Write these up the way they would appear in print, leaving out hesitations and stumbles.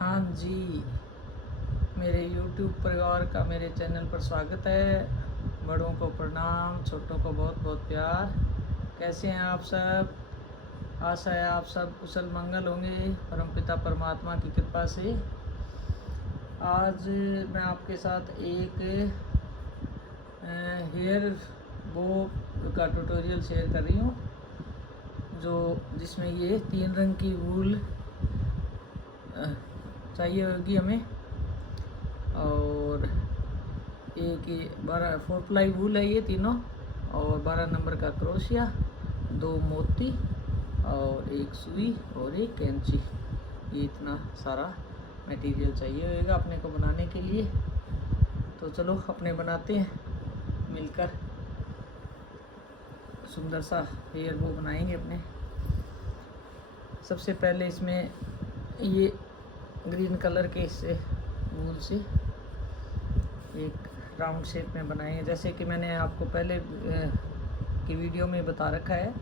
हाँ जी, मेरे YouTube परिवार का मेरे चैनल पर स्वागत है। बड़ों को प्रणाम, छोटों को बहुत बहुत प्यार। कैसे हैं आप सब? आशा है आप सब कुशल मंगल होंगे परमपिता परमात्मा की कृपा से। आज मैं आपके साथ एक हेयर बो का ट्यूटोरियल शेयर कर रही हूँ, जिसमें ये 3 रंग की वूल चाहिए होगी हमें, और एक ये 4 प्लाई वूल है ये तीनों, और 12 नंबर का क्रोशिया, 2 मोती और 1 सुई और 1 कैंची। ये इतना सारा मटेरियल चाहिए होगा अपने को बनाने के लिए। तो चलो अपने बनाते हैं मिलकर, सुंदर सा हेयर बो बनाएंगे अपने। सबसे पहले इसमें ये ग्रीन कलर के इससे वूल से एक राउंड शेप में बनाएंगे। जैसे कि मैंने आपको पहले की वीडियो में बता रखा है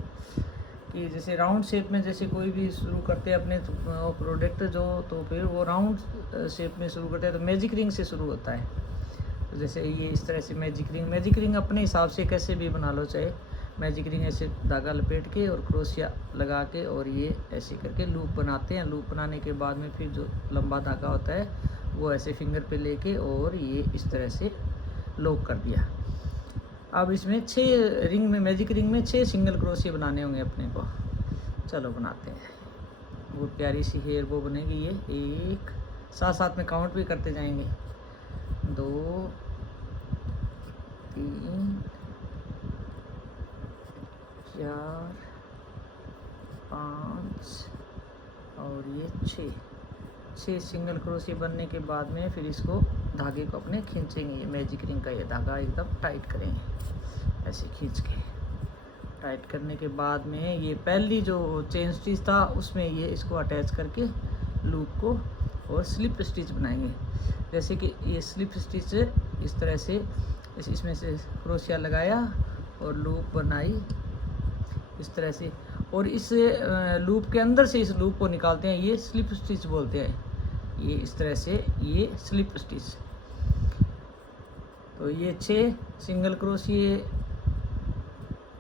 कि जैसे राउंड शेप में जैसे कोई भी शुरू करते हैं अपने प्रोडक्ट तो फिर वो राउंड शेप में शुरू करते हैं तो मैजिक रिंग से शुरू होता है। तो जैसे ये इस तरह से मैजिक रिंग अपने हिसाब से कैसे भी बना लो, चाहे मैजिक रिंग ऐसे धागा लपेट के और क्रोशिया लगा के और ये ऐसे करके लूप बनाते हैं। लूप बनाने के बाद में फिर जो लंबा धागा होता है वो ऐसे फिंगर पे लेके और ये इस तरह से लॉक कर दिया। अब इसमें 6 रिंग में, मैजिक रिंग में 6 सिंगल क्रोशिया बनाने होंगे अपने को। चलो बनाते हैं। बहुत प्यारी सी हेयर बो बनेगी ये। एक साथ साथ में काउंट भी करते जाएंगे। 2 3 4 5 और ये 6 सिंगल क्रोशिया बनने के बाद में फिर इसको धागे को अपने खींचेंगे। ये मैजिक रिंग का ये धागा एकदम टाइट करेंगे, ऐसे खींच के। टाइट करने के बाद में ये पहली जो चेन स्टिच था उसमें ये इसको अटैच करके लूप को और स्लिप स्टिच बनाएंगे। जैसे कि ये स्लिप स्टिच इस तरह से इसमें से क्रोशिया लगाया और लूप बनाई इस तरह से, और इस लूप के अंदर से इस लूप को निकालते हैं, ये स्लिप स्टिच बोलते हैं। ये इस तरह से ये स्लिप स्टिच। तो ये 6 सिंगल क्रोशिया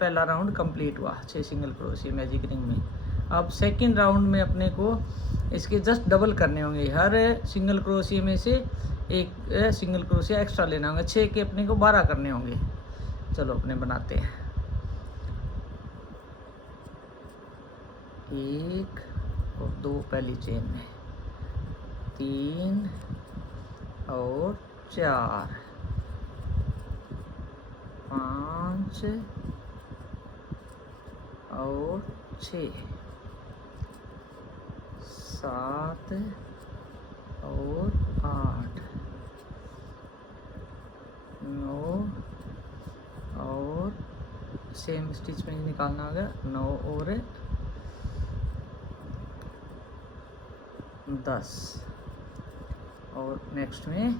पहला राउंड कंप्लीट हुआ, 6 सिंगल क्रोशिया मैजिक रिंग में। अब सेकंड राउंड में अपने को इसके जस्ट डबल करने होंगे। हर सिंगल क्रोशिया में से एक सिंगल क्रोशिया एक्स्ट्रा लेना होगा। 6 के अपने को 12 करने होंगे। चलो अपने बनाते हैं। 1 और 2 पहली चेन में, 3 और 4 5 और 6 7 और 8 9 और सेम स्टिच में निकालना होगा, 9 और 10 और नेक्स्ट में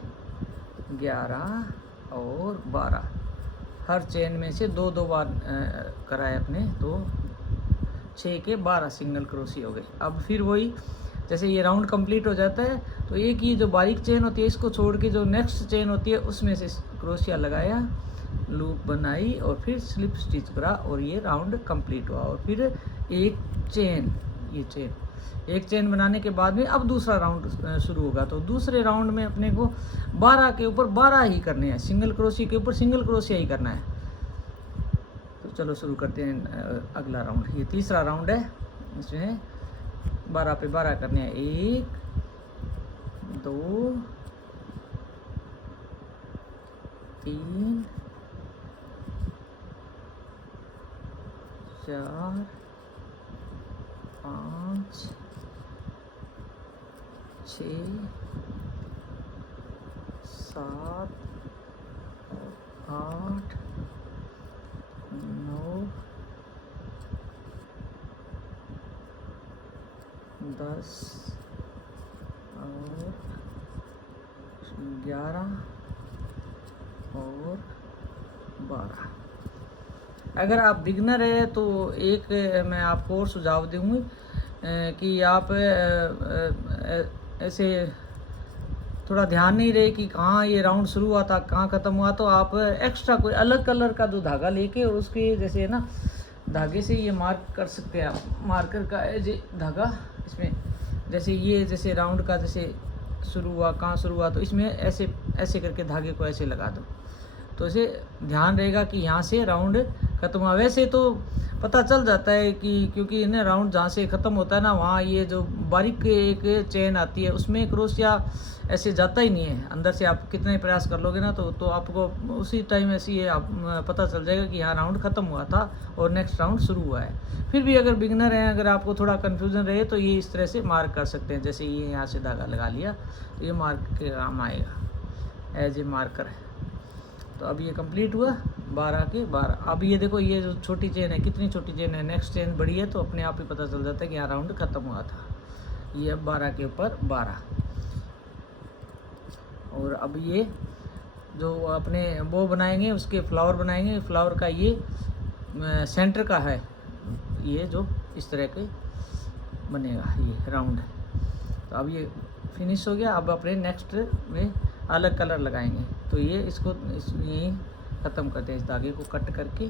11 और 12। हर चेन में से 2-2 बार कराए अपने, तो 6 के 12 सिंगल क्रोशिया हो गए। अब फिर वही जैसे ये राउंड कंप्लीट हो जाता है तो एक ही जो बारीक चेन होती है इसको छोड़ के जो नेक्स्ट चेन होती है उसमें से क्रोशिया लगाया, लूप बनाई और फिर स्लिप स्टिच करा और ये राउंड कंप्लीट हुआ। और फिर एक चेन बनाने के बाद में अब दूसरा राउंड शुरू होगा। तो दूसरे राउंड में अपने को 12 के ऊपर 12 ही करने हैं, सिंगल क्रोशिया के ऊपर सिंगल क्रोशिया ही करना है। तो चलो शुरू करते हैं अगला राउंड। ये तीसरा राउंड है, इसमें 12 पे 12 करने हैं। 1 2 3 4 5 6 7 8 9 10 और 11 और 12। अगर आप बिगनर है तो एक मैं आपको और सुझाव दूँगी कि आप ऐसे थोड़ा ध्यान नहीं रहे कि कहाँ ये राउंड शुरू हुआ था कहाँ ख़त्म हुआ, तो आप एक्स्ट्रा कोई अलग कलर का जो धागा लेके और उसके जैसे ना धागे से ये मार्क कर सकते हैं आप। मार्कर का ये धागा इसमें जैसे ये जैसे राउंड का जैसे शुरू हुआ कहाँ शुरू हुआ, तो इसमें ऐसे ऐसे करके धागे को ऐसे लगा दो, तो इसे ध्यान रहेगा कि यहाँ से राउंड ख़त्म हुआ। वैसे तो पता चल जाता है कि क्योंकि ना राउंड जहाँ से ख़त्म होता है ना वहाँ ये जो बारीक एक चेन आती है उसमें क्रोशिया ऐसे जाता ही नहीं है अंदर से। आप कितने प्रयास कर लोगे ना तो आपको उसी टाइम ऐसे ये आप पता चल जाएगा कि यहाँ राउंड ख़त्म हुआ था और नेक्स्ट राउंड शुरू हुआ है। फिर भी अगर बिगनर हैं, अगर आपको थोड़ा कन्फ्यूज़न रहे तो ये इस तरह से मार्क कर सकते हैं। जैसे ये यहाँ से धागा लगा लिया तो ये मार्क के काम आएगा एज ए मार्कर है। तो अब ये कंप्लीट हुआ 12 के 12। अब ये देखो ये जो छोटी चेन है कितनी छोटी चेन है, नेक्स्ट चेन बड़ी है तो अपने आप ही पता चल जाता है कि यहाँ राउंड ख़त्म हुआ था। ये अब 12 के ऊपर 12। और अब ये जो अपने वो बनाएंगे उसके फ्लावर बनाएंगे, फ्लावर का ये सेंटर का है, ये जो इस तरह के बनेगा ये राउंड। तो अब ये फिनिश हो गया। अब अपने नेक्स्ट में अलग कलर लगाएंगे। तो ये इसको यहीं ख़त्म करते हैं, इस धागे को कट करके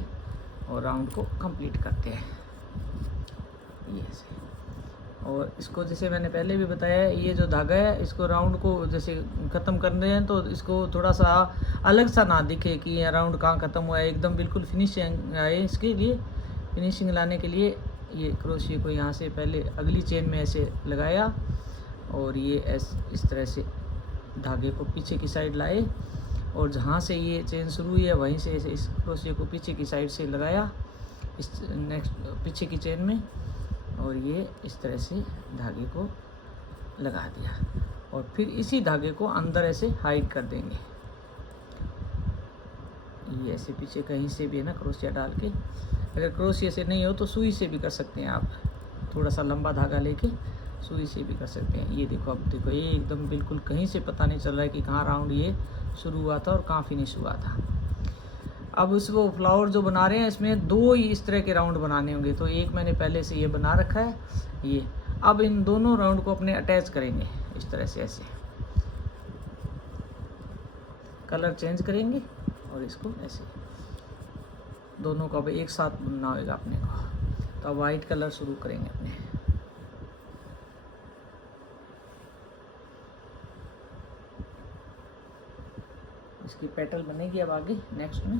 और राउंड को कंप्लीट करते हैं ये ऐसे। और इसको जैसे मैंने पहले भी बताया ये जो धागा है इसको राउंड को जैसे ख़त्म करने हैं तो इसको थोड़ा सा अलग सा ना दिखे कि ये राउंड कहाँ ख़त्म हुआ है, एकदम बिल्कुल फिनिशिंग आए। इसके लिए फिनिशिंग लाने के लिए ये क्रोशिया को यहाँ से पहले अगली चेन में ऐसे लगाया और ये इस तरह से धागे को पीछे की साइड लाए और जहाँ से ये चेन शुरू हुई है वहीं से ऐसे इस क्रोशिया को पीछे की साइड से लगाया इस नेक्स्ट पीछे की चेन में, और ये इस तरह से धागे को लगा दिया और फिर इसी धागे को अंदर ऐसे हाइड कर देंगे। ये ऐसे पीछे कहीं से भी है ना क्रोशिया डाल के, अगर क्रोशिया से नहीं हो तो सुई से भी कर सकते हैं आप, थोड़ा सा लंबा धागा लेके सुई से भी कर सकते हैं। ये देखो अब देखो ये एकदम बिल्कुल कहीं से पता नहीं चल रहा है कि कहाँ राउंड ये शुरू हुआ था और कहाँ फिनिश हुआ था। अब उस वो फ्लावर जो बना रहे हैं इसमें दो ही इस तरह के राउंड बनाने होंगे, तो एक मैंने पहले से ये बना रखा है ये। अब इन दोनों राउंड को अपने अटैच करेंगे इस तरह से, ऐसे कलर चेंज करेंगे और इसको ऐसे दोनों को अब एक साथ बनना होगा अपने को। तो अब वाइट कलर शुरू करेंगे अपने। इसकी पेटल बनेगी अब आगे नेक्स्ट में।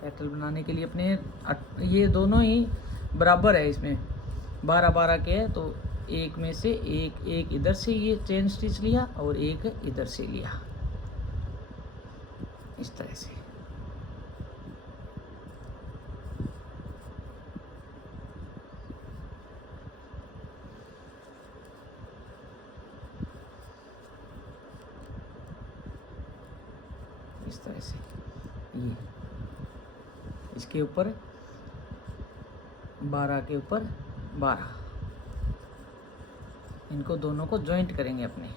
पेटल बनाने के लिए अपने ये दोनों ही बराबर है, इसमें 12-12 के है, तो एक में से एक इधर से ये चेन स्टिच लिया और एक इधर से लिया इस तरह से। इस तरह से ये इसके ऊपर 12 के ऊपर 12, इनको दोनों को जॉइंट करेंगे अपने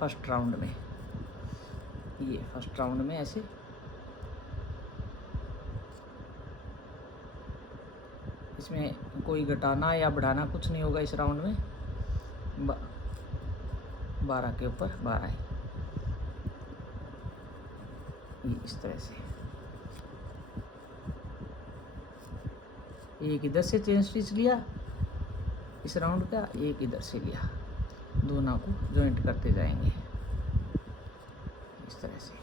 फर्स्ट राउंड में। ये फर्स्ट राउंड में ऐसे इसमें कोई घटाना या बढ़ाना कुछ नहीं होगा इस राउंड में। 12 के ऊपर 12 है ये इस तरह से। एक इधर से चेन स्टिच लिया इस राउंड का, एक इधर से लिया, दोनों को जॉइंट करते जाएंगे इस तरह से।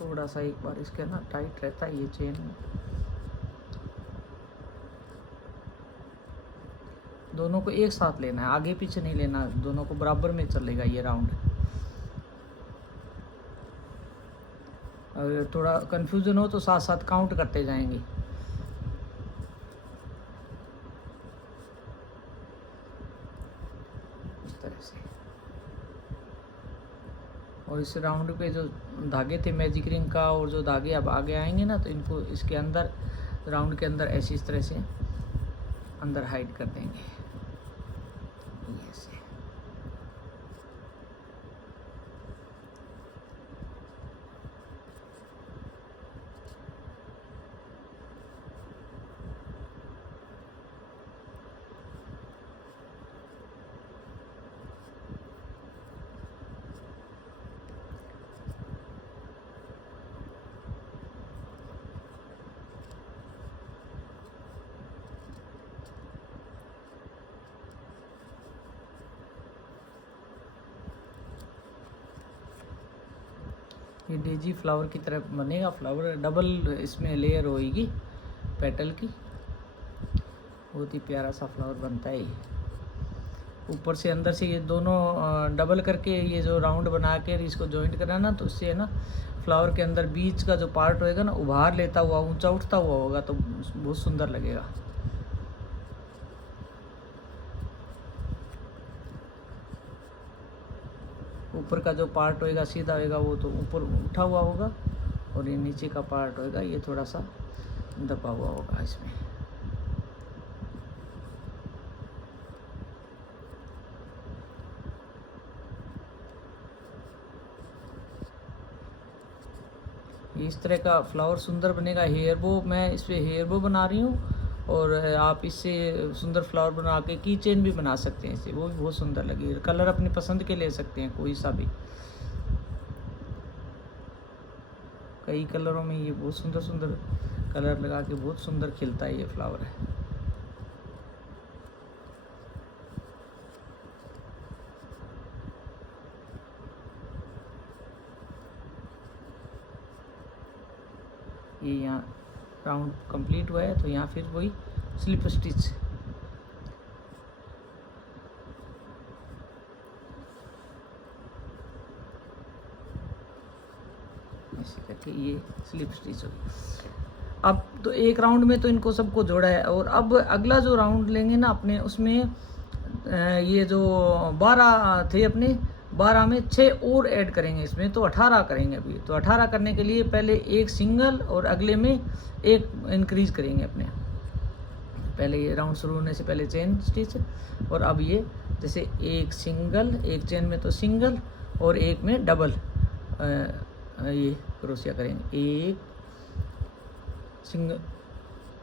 थोड़ा सा एक बार इसके ना टाइट रहता है ये चेन, दोनों को एक साथ लेना है, आगे पीछे नहीं लेना, दोनों को बराबर में चलेगा ये राउंड। अगर थोड़ा कंफ्यूजन हो तो साथ साथ काउंट करते जाएंगे। इस तरह से। और इस राउंड पे जो धागे थे मैजिक रिंग का और जो धागे अब आगे आएंगे ना, तो इनको इसके अंदर राउंड के अंदर ऐसी इस तरह से अंदर हाइड कर देंगे ऐसे। ये डेजी फ्लावर की तरह बनेगा। फ्लावर डबल इसमें लेयर होएगी पेटल की, बहुत ही प्यारा सा फ्लावर बनता है ये। ऊपर से अंदर से ये दोनों डबल करके ये जो राउंड बना के इसको जॉइंट करना ना, तो उससे है ना फ्लावर के अंदर बीच का जो पार्ट होएगा ना उभार लेता हुआ ऊंचा उठता हुआ होगा, तो बहुत सुंदर लगेगा। ऊपर का जो पार्ट होएगा सीधा होएगा वो तो ऊपर उठा हुआ होगा, और ये नीचे का पार्ट होएगा ये थोड़ा सा दबा हुआ होगा इसमें। इस तरह का फ्लावर सुंदर बनेगा। हेयर बो, मैं इस पर हेयर बो बना रही हूँ, और आप इससे सुंदर फ्लावर बना के की चेन भी बना सकते हैं इससे, वो भी बहुत सुंदर लगेगी। कलर अपनी पसंद के ले सकते हैं कोई सा भी, कई कलरों में ये बहुत सुंदर सुंदर कलर लगा के बहुत सुंदर खिलता है ये फ्लावर है। ये यहाँ राउंड कंप्लीट हुआ है, तो यहाँ फिर वही स्लिप स्टिच ऐसे करके ये स्लिप स्टिच होगी। अब तो एक राउंड में तो इनको सबको जोड़ा है, और अब अगला जो राउंड लेंगे ना अपने, उसमें ये जो 12 थे अपने, 12 में 6 और ऐड करेंगे इसमें, तो 18 करेंगे अभी। तो 18 करने के लिए पहले एक सिंगल और अगले में एक इंक्रीज करेंगे अपने। पहले ये राउंड शुरू होने से पहले चेन स्टिच, और अब ये जैसे एक सिंगल, एक चेन में तो सिंगल और एक में डबल ये क्रोशिया करेंगे। एक सिंगल,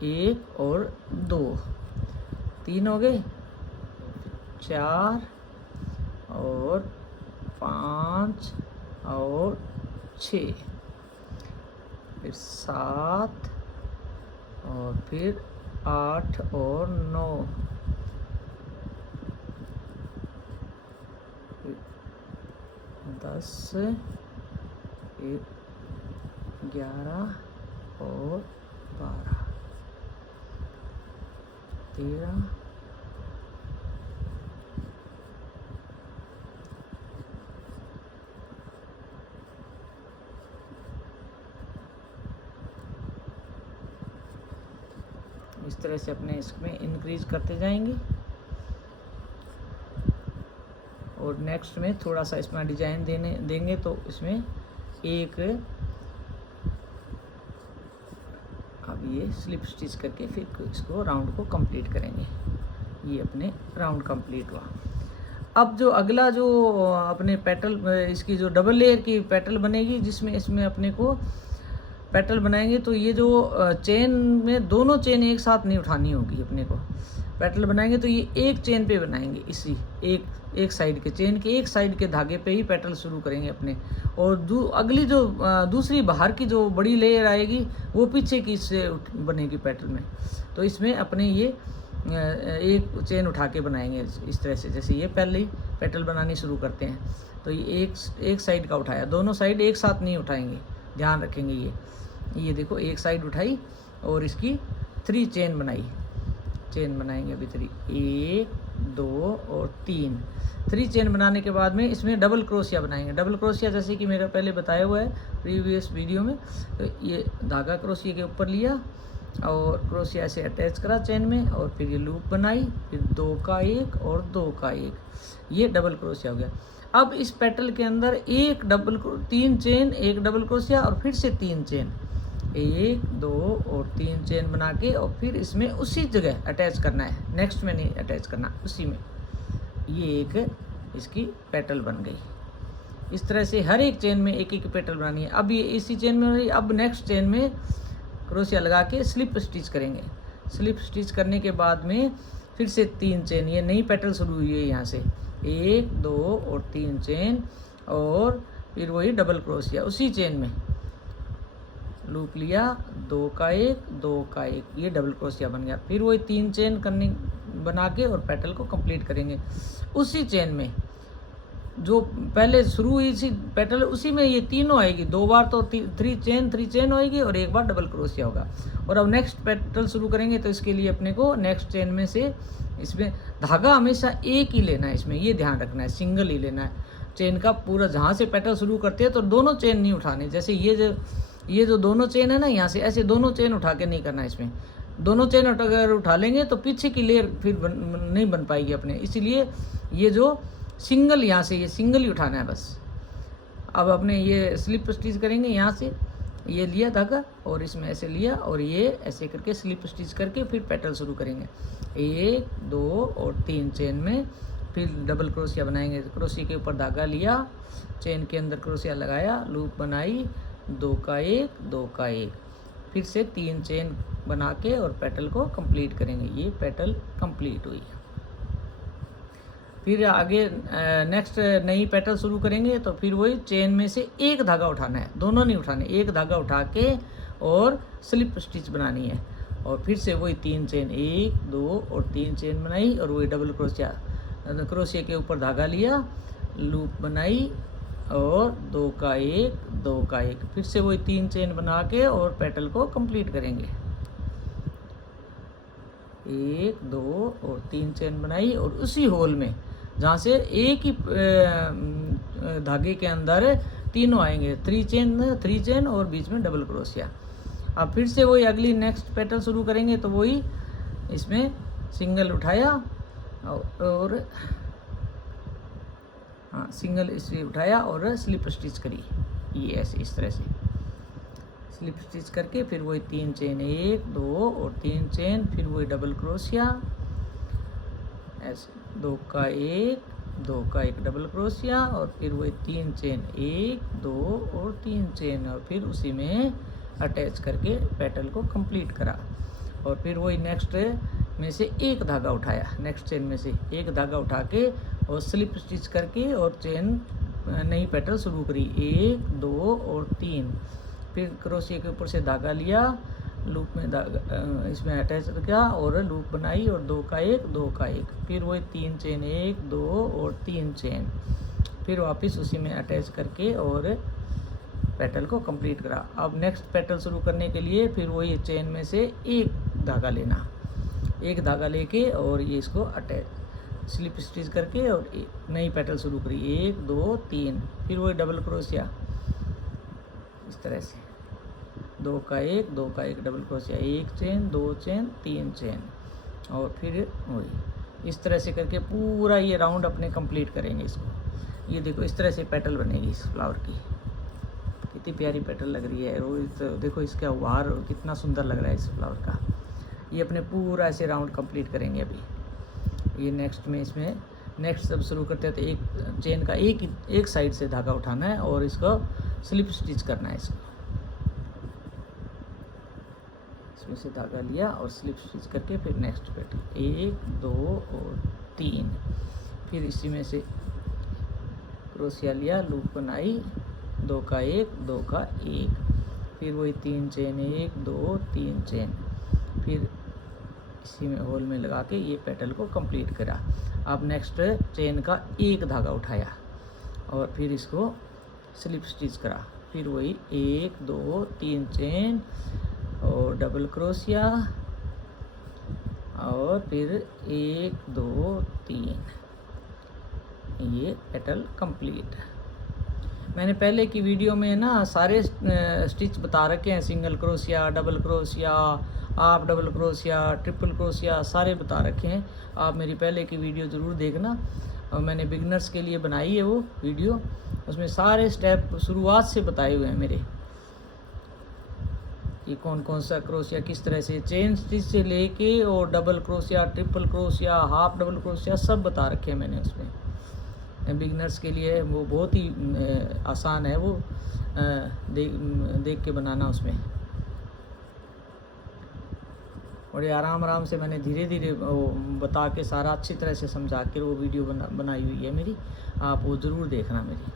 एक और 2, 3 हो गए, 4 और 5 और 6, फिर 7 और फिर 8 और 9, फिर 10, फिर 11 और 12, 13, इस तरह से अपने इसमें इंक्रीज करते जाएंगे। और नेक्स्ट में थोड़ा सा इसमें डिजाइन देंगे, तो इसमें एक अब ये स्लिप स्टिच करके फिर इसको राउंड को कंप्लीट करेंगे। ये अपने राउंड कंप्लीट हुआ। अब जो अगला जो अपने पेटल, इसकी जो डबल लेयर की पेटल बनेगी, जिसमें इसमें अपने को पेटल बनाएंगे, तो ये जो चेन में दोनों चेन एक साथ नहीं उठानी होगी अपने को। पेटल बनाएंगे तो ये एक चेन पे बनाएंगे, इसी एक साइड के चेन के एक साइड के धागे पे ही पेटल शुरू करेंगे अपने। और अगली जो दूसरी बाहर की जो बड़ी लेयर आएगी वो पीछे की इससे बनेगी पेटल में। तो इसमें अपने ये एक चेन उठा के बनाएंगे इस तरह से, जैसे ये पहले ही पेटल बनानी शुरू करते हैं। तो ये एक साइड का उठाया, दोनों साइड एक साथ नहीं उठाएंगे, ध्यान रखेंगे। ये देखो एक साइड उठाई और इसकी 3 चेन बनाई, चेन बनाएंगे अभी 3, 1 2 और 3 चेन बनाने के बाद में इसमें डबल क्रोशिया बनाएंगे। डबल क्रोशिया जैसे कि मेरा पहले बताया हुआ है प्रीवियस वीडियो में। तो ये धागा क्रोशिया के ऊपर लिया और क्रोशिया से अटैच करा चेन में, और फिर ये लूप बनाई, फिर 2 का 1 और 2 का 1, ये डबल क्रोशिया हो गया। अब इस पेटल के अंदर 3 चेन, 1 डबल क्रोशिया और फिर से 3 चेन, 1 2 और 3 चेन बना के, और फिर इसमें उसी जगह अटैच करना है, नेक्स्ट में नहीं अटैच करना, उसी में। ये एक इसकी पेटल बन गई। इस तरह से हर एक चेन में एक एक पेटल बनानी है। अब ये इसी चेन में रही, अब नेक्स्ट चेन में क्रोशिया लगा के स्लिप स्टिच करेंगे। स्लिप स्टिच करने के बाद में फिर से 3 चेन, ये नई पेटल शुरू हुई है यहाँ से, 1 2 और 3 चेन, और फिर वही डबल क्रोशिया उसी चेन में लूप लिया, 2 का 1 2 का 1, ये डबल क्रोशिया बन गया। फिर वही 3 चेन बना के और पेटल को कंप्लीट करेंगे उसी चेन में। जो पहले शुरू हुई थी पेटल उसी में ये तीनों आएगी, 2 बार तो 3 चेन होएगी और 1 बार डबल क्रोशिया होगा। और अब नेक्स्ट पेटल शुरू करेंगे तो इसके लिए अपने को नेक्स्ट चेन में से इसमें धागा हमेशा एक ही लेना है, इसमें ये ध्यान रखना है, सिंगल ही लेना है चेन का पूरा। जहाँ से पेटल शुरू करते हैं तो दोनों चेन नहीं उठाने, जैसे ये जो दोनों चेन है ना, यहाँ से ऐसे दोनों चेन उठा के नहीं करना। इसमें दोनों चेन अगर उठा लेंगे तो पीछे की लेयर फिर नहीं बन पाएगी अपने, इसीलिए ये जो सिंगल यहाँ से ये सिंगल ही उठाना है बस। अब अपने ये स्लिप स्टिच करेंगे, यहाँ से ये लिया धागा और इसमें ऐसे लिया और ये ऐसे करके स्लिप स्टिच करके फिर पेटल शुरू करेंगे। 1 2 और 3 चेन में फिर डबल क्रोशिया बनाएंगे। क्रोशिया के ऊपर धागा लिया, चेन के अंदर क्रोशिया लगाया, लूप बनाई, 2 का 1 2 का 1, फिर से 3 चेन बना के और पेटल को कंप्लीट करेंगे। ये पेटल कंप्लीट हुई। फिर आगे नेक्स्ट नई पेटल शुरू करेंगे तो फिर वही चेन में से एक धागा उठाना है, दोनों नहीं उठाने, एक धागा उठा के और स्लिप स्टिच बनानी है। और फिर से वही 3 चेन 1 2 और 3 चेन बनाई और वही डबल क्रोशिया के ऊपर धागा लिया, लूप बनाई और 2 का 1 2 का 1, फिर से वही 3 चेन बना के और पेटल को कंप्लीट करेंगे। 1 2 और 3 चेन बनाई और उसी होल में जहाँ से एक ही धागे के अंदर तीनों आएंगे, 3 चेन और बीच में डबल क्रोशिया। अब फिर से वही अगली नेक्स्ट पेटल शुरू करेंगे तो वही इसमें सिंगल उठाया और सिंगल इसे उठाया और स्लिप स्टिच करी, ये ऐसे इस तरह से स्लिप स्टिच करके फिर वही 3 चेन 1 2 और 3 चेन, फिर वही डबल क्रोशिया ऐसे 2 का 1 2 का 1 डबल क्रोशिया और फिर वही 3 चेन 1 2 और 3 चेन और फिर उसी में अटैच करके पेटल को कंप्लीट करा। और फिर वही नेक्स्ट में से एक धागा उठाया, नेक्स्ट चेन में से एक धागा उठा के और स्लिप स्टिच करके और चेन नई पेटल शुरू करी, 1 2 और 3, फिर क्रोशिया के ऊपर से धागा लिया, लूप में धागा इसमें अटैच किया और लूप बनाई और 2 का 1 2 का 1, फिर वही 3 चेन 1 2 और 3 चेन, फिर वापस उसी में अटैच करके और पेटल को कंप्लीट करा। अब नेक्स्ट पेटल शुरू करने के लिए फिर वही चेन में से एक धागा लेना, एक धागा लेके और ये इसको अटैच स्लिप स्टिच करके और नई पेटल शुरू करी, 1 2 3, फिर वही डबल क्रोशिया इस तरह से 2 का 1 2 का 1 double crochet, 1 chain 2 chain 3 chain और फिर वही इस तरह से करके पूरा ये राउंड अपने कंप्लीट करेंगे इसको। ये देखो इस तरह से पेटल बनेगी इस फ्लावर की, कितनी प्यारी पेटल लग रही है। रोज देखो इसका वार कितना सुंदर लग रहा है इस फ्लावर का। ये अपने पूरा ऐसे राउंड कंप्लीट करेंगे। अभी ये नेक्स्ट में इसमें नेक्स्ट जब शुरू करते हैं तो एक चेन का एक साइड से धागा उठाना है और इसको स्लिप स्टिच करना है। इसमें से धागा लिया और स्लिप स्टिच करके फिर नेक्स्ट पेटल 1 2 और 3, फिर इसी में से क्रोशिया लिया, लूप बनाई, 2 का 1 2 का 1, फिर वही 3 चेन 1 2 3 चेन, फिर इसी में होल में लगा के ये पेटल को कंप्लीट करा। अब नेक्स्ट चेन का एक धागा उठाया और फिर इसको स्लिप स्टिच करा, फिर वही 1 2 3 चेन और डबल क्रोशिया और फिर 1 2 3, ये पेटल कंप्लीट। मैंने पहले की वीडियो में ना सारे स्टिच बता रखे हैं, single crochet, double crochet, half double crochet, triple crochet, सारे बता रखे हैं। आप मेरी पहले की वीडियो ज़रूर देखना, और मैंने बिगनर्स के लिए बनाई है वो वीडियो, उसमें सारे स्टेप शुरुआत से बताए हुए हैं मेरे कि कौन कौन सा क्रोशिया किस तरह से, चेन स्टिच से लेके और double crochet, triple crochet, half double crochet सब बता रखे हैं मैंने उसमें। बिगनर्स के लिए वो बहुत ही आसान है, वो देख के बनाना उसमें। और ये आराम से मैंने धीरे धीरे वो बता के सारा अच्छी तरह से समझा के वो वीडियो बनाई हुई है मेरी, आप वो ज़रूर देखना मेरी।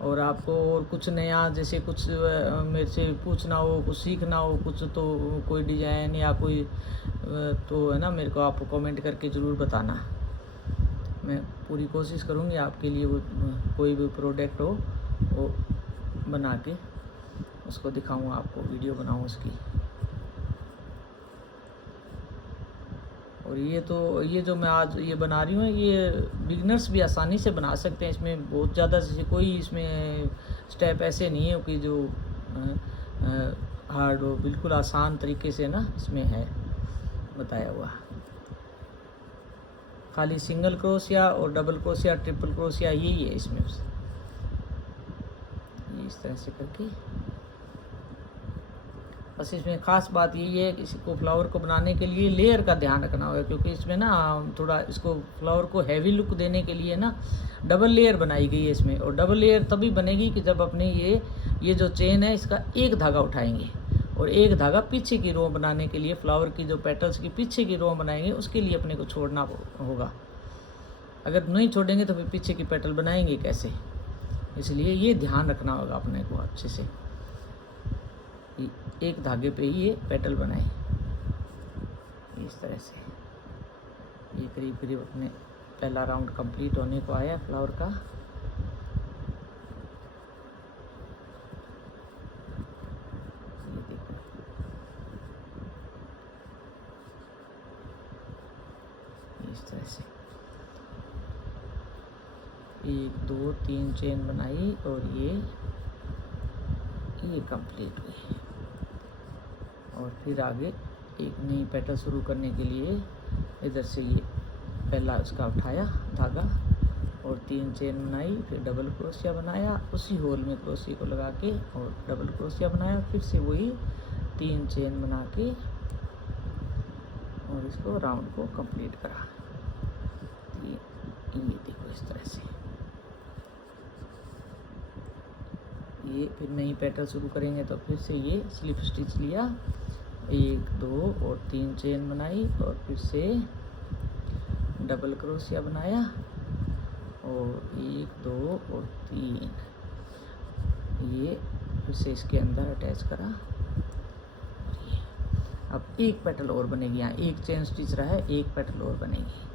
और आपको और कुछ नया जैसे कुछ मेरे से पूछना हो, कुछ सीखना हो, कुछ तो कोई डिज़ाइन या कोई तो है ना, मेरे को आप कमेंट करके ज़रूर बताना। मैं पूरी कोशिश करूँगी आपके लिए वो कोई भी प्रोडक्ट हो वो बना के उसको दिखाऊँ, आपको वीडियो बनाऊँ उसकी। और ये जो मैं आज ये बना रही हूँ, ये बिगिनर्स भी आसानी से बना सकते हैं। इसमें बहुत ज़्यादा कोई इसमें स्टेप ऐसे नहीं है कि जो हार्ड हो, बिल्कुल आसान तरीके से ना इसमें है बताया हुआ। खाली सिंगल क्रोशिया और डबल क्रोशिया, ट्रिपल क्रोशिया यही है इसमें। ये इस तरह से करके बस इसमें ख़ास बात यही है कि इसको फ्लावर को बनाने के लिए लेयर का ध्यान रखना होगा, क्योंकि इसमें ना थोड़ा इसको फ्लावर को हैवी लुक देने के लिए ना डबल लेयर बनाई गई है इसमें। और डबल लेयर तभी बनेगी कि जब अपने ये जो चेन है इसका एक धागा उठाएंगे और एक धागा पीछे की रो बनाने के लिए, फ्लावर की जो पेटल्स की पीछे की रो बनाएंगे उसके लिए अपने को छोड़ना होगा। अगर नहीं छोड़ेंगे तो फिर पीछे की पेटल बनाएंगे कैसे, इसलिए ये ध्यान रखना होगा अपने को अच्छे से। एक धागे पे ही ये पेटल बनाए इस तरह से। ये करीब करीब अपने पहला राउंड कंप्लीट होने को आया फ्लावर का। ये देखो इस तरह से 1 2 3 चेन बनाई और ये कंप्लीट हुई। और फिर आगे एक नई पेटल शुरू करने के लिए इधर से ये पहला उसका उठाया धागा और 3 चेन बनाई, फिर डबल क्रोशिया बनाया, उसी होल में क्रोशिया को लगा के और डबल क्रोशिया बनाया, फिर से वही 3 चेन बना के और इसको राउंड को कंप्लीट करा। ये देखो इस तरह से। ये फिर नई पेटल शुरू करेंगे तो फिर से ये स्लिप स्टिच लिया, 1 2 और 3 चेन बनाई और फिर से डबल क्रोशिया बनाया और 1 2 और 3 ये फिर से इसके अंदर अटैच करा। अब एक पेटल और बनेगी, यहाँ एक चेन स्टिच रहा है, एक पेटल और बनेगी।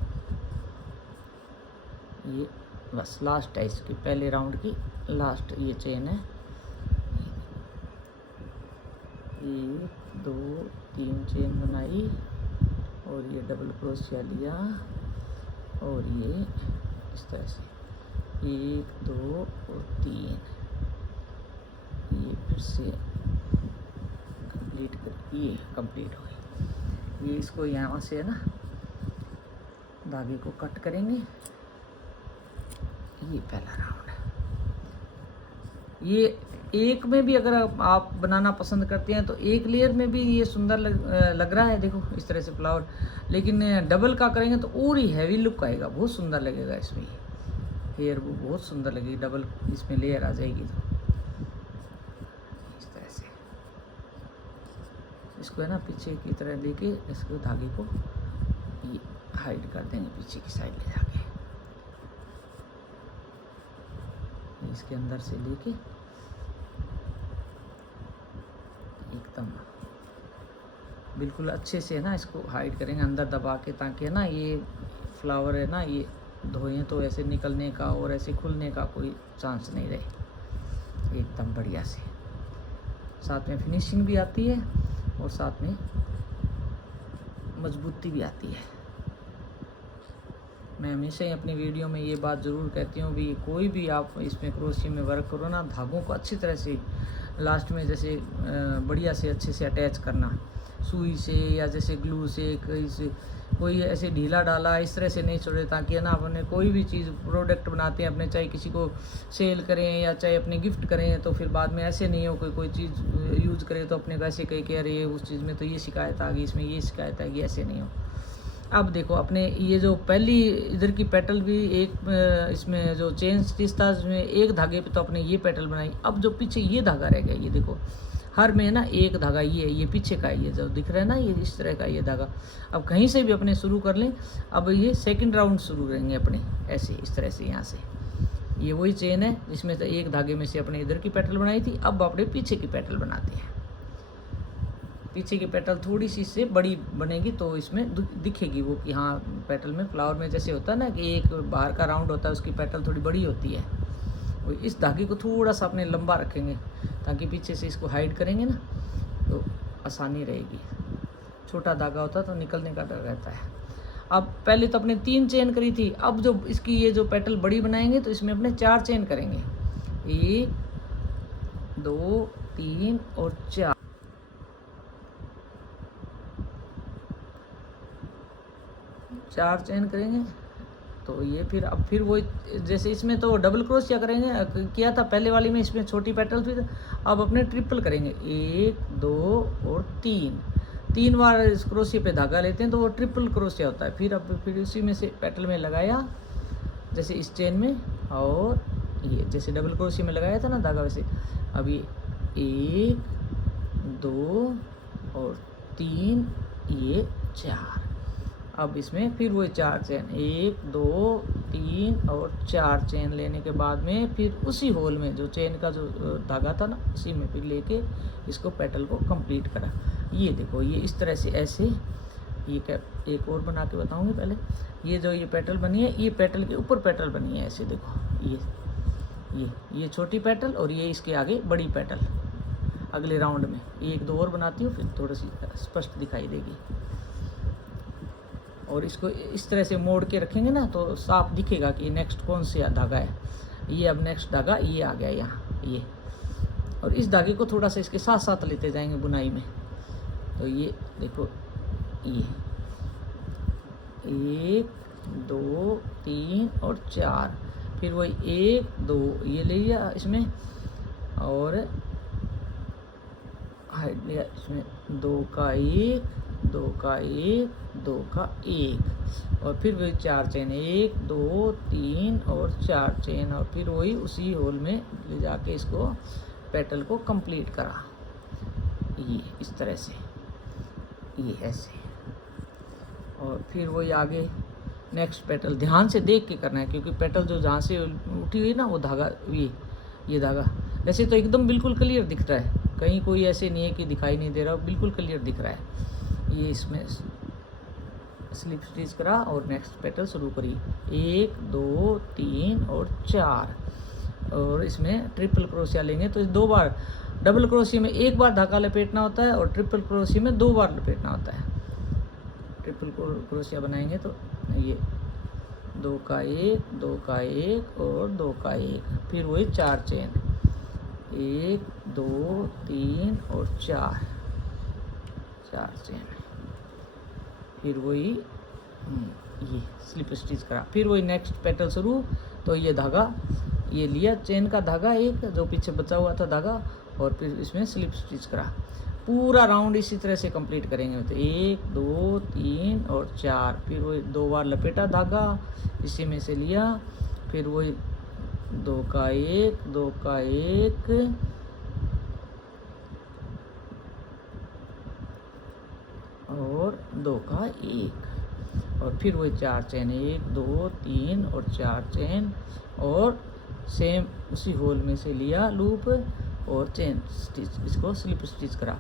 ये बस लास्ट है इसकी, पहले राउंड की लास्ट ये चेन है। 1 2 3 चेन बनाई और ये डबल क्रोशिया लिया और ये इस तरह से 1 2 और 3 ये फिर से कंप्लीट कर, ये कंप्लीट हो गई। ये इसको यहाँ से है ना धागे को कट करेंगे। ये पहला राउंड है। ये एक में भी अगर आप बनाना पसंद करते हैं तो एक लेयर में भी ये सुंदर लग रहा है, देखो इस तरह से फ्लावर। लेकिन डबल का करेंगे तो और ही हैवी लुक आएगा, बहुत सुंदर लगेगा इसमें। हेयर वो बहुत सुंदर लगेगी, डबल इसमें लेयर आ जाएगी तो इस तरह से। इसको है ना पीछे की तरह लेके इसको धागे को ये हाइड कर देंगे पीछे की साइड ले जाके, इसके अंदर से लेके एकदम बिल्कुल अच्छे से ना इसको हाइड करेंगे अंदर दबा के, ताकि है ना ये फ्लावर है ना ये धोएं तो ऐसे निकलने का और ऐसे खुलने का कोई चांस नहीं रहे, एकदम बढ़िया से। साथ में फिनिशिंग भी आती है और साथ में मजबूती भी आती है। मैं हमेशा ही अपनी वीडियो में ये बात ज़रूर कहती हूँ भी कोई भी आप इसमें क्रोशिया में वर्क करो ना, धागों को अच्छी तरह से लास्ट में जैसे बढ़िया से अच्छे से अटैच करना, सुई से या जैसे ग्लू से कहीं से कोई ऐसे ढीला डाला इस तरह से नहीं छोड़े, ताकि है ना अपने कोई भी चीज़ प्रोडक्ट बनाते हैं अपने, चाहे किसी को सेल करें या चाहे अपने गिफ्ट करें, तो फिर बाद में ऐसे नहीं हो कोई चीज़ यूज़ करे तो अपने को ऐसे कहीं कह रही है उस चीज़ में तो ये शिकायत आ गई, इसमें ये शिकायत आ गई, ऐसे नहीं हो। अब देखो अपने ये जो पहली इधर की पेटल भी एक इसमें जो चेन स्टिच था इसमें एक धागे पे तो अपने ये पेटल बनाई। अब जो पीछे ये धागा रह गया, ये देखो हर में ना एक धागा ये पीछे का ये जो दिख रहा है ना ये इस तरह का ये धागा, अब कहीं से भी अपने शुरू कर लें। अब ये सेकंड राउंड शुरू करेंगे अपने ऐसे इस तरह से, यहाँ से ये वही चेन है जिसमें से एक धागे में से अपने इधर की पेटल बनाई थी, अब अपने पीछे की पेटल बनाते हैं। पीछे की पेटल थोड़ी सी इससे बड़ी बनेगी तो इसमें दिखेगी वो कि हाँ पेटल में, फ्लावर में जैसे होता है ना कि एक बाहर का राउंड होता है उसकी पेटल थोड़ी बड़ी होती है। इस धागे को थोड़ा सा अपने लंबा रखेंगे ताकि पीछे से इसको हाइड करेंगे ना तो आसानी रहेगी। छोटा धागा होता है तो निकलने का डर रहता है। अब पहले तो अपने 3 चेन करी थी, अब जो इसकी ये जो पेटल बड़ी बनाएंगे तो इसमें अपने 4 चेन करेंगे। 1 2 3 और 4। चार चेन करेंगे तो ये फिर वो जैसे इसमें तो डबल क्रोशिया करेंगे किया था पहले वाली में, इसमें छोटी पेटल थी। अब अपने ट्रिपल करेंगे 1 2 और 3 बार इस क्रोशिया पे धागा लेते हैं तो वो ट्रिपल क्रोशिया होता है। फिर उसी में से पेटल में लगाया जैसे इस चेन में, और ये जैसे डबल क्रोशिया में लगाया था ना धागा वैसे। अब ये 1 2 और 3 ये 4। अब इसमें फिर वही 4 चेन 1 2 3 और 4 चेन लेने के बाद में फिर उसी होल में जो चेन का जो धागा था ना उसी में फिर लेके इसको पेटल को कंप्लीट करा। ये देखो ये इस तरह से ऐसे, ये क्या एक और बना के बताऊंगी पहले। ये जो ये पेटल बनी है ये पेटल के ऊपर पेटल बनी है ऐसे देखो, ये छोटी पेटल और ये इसके आगे बड़ी पेटल। अगले राउंड में एक दो और बनाती हूँ फिर थोड़ी सी स्पष्ट दिखाई देगी। और इसको इस तरह से मोड़ के रखेंगे ना तो साफ दिखेगा कि नेक्स्ट कौन सा धागा है। ये अब नेक्स्ट धागा ये आ गया यहाँ ये, और इस धागे को थोड़ा सा इसके साथ साथ लेते जाएंगे बुनाई में। तो ये देखो ये 1 2 3 और 4, फिर वही 1 2 ये ले लिया इसमें और हाइड लिया इसमें 2 का 1 2 का 1 2 का 1 और फिर वही 4 चेन 1 2 3 और 4 चेन और फिर वही उसी होल में ले जाके इसको पेटल को कंप्लीट करा। ये इस तरह से ये ऐसे, और फिर वही आगे नेक्स्ट पेटल ध्यान से देख के करना है क्योंकि पेटल जो जहाँ से उठी हुई ना वो धागा ये धागा वैसे तो एकदम बिल्कुल क्लियर दिख रहा है, कहीं कोई ऐसे नहीं है कि दिखाई नहीं दे रहा, बिल्कुल क्लियर दिख रहा है। ये इसमें स्लिप स्टिच करा और नेक्स्ट पेटल शुरू करी 1 2 3 और 4 और इसमें ट्रिपल क्रोशिया लेंगे तो 2 बार डबल क्रोशिया में 1 बार धागा लपेटना होता है और ट्रिपल क्रोशिया में 2 बार लपेटना होता है। ट्रिपल क्रोशिया बनाएंगे तो ये 2 का 1 2 का 1 और 2 का 1 फिर वही 4 चेन 1 2 3 और 4 चेन, फिर वही ये स्लिप स्टिच करा। फिर वही नेक्स्ट पेटल शुरू तो ये धागा ये लिया चेन का धागा एक जो पीछे बचा हुआ था धागा और फिर इसमें स्लिप स्टिच करा। पूरा राउंड इसी तरह से कंप्लीट करेंगे तो 1 2 3 और 4 फिर वही 2 बार लपेटा धागा इसी में से लिया, फिर वही 2 का 1 2 का 1 और 2 का 1 और फिर वही 4 चेन 1 2 3 और 4 चेन और सेम उसी होल में से लिया लूप और चेन स्टिच इसको स्लिप स्टिच करा।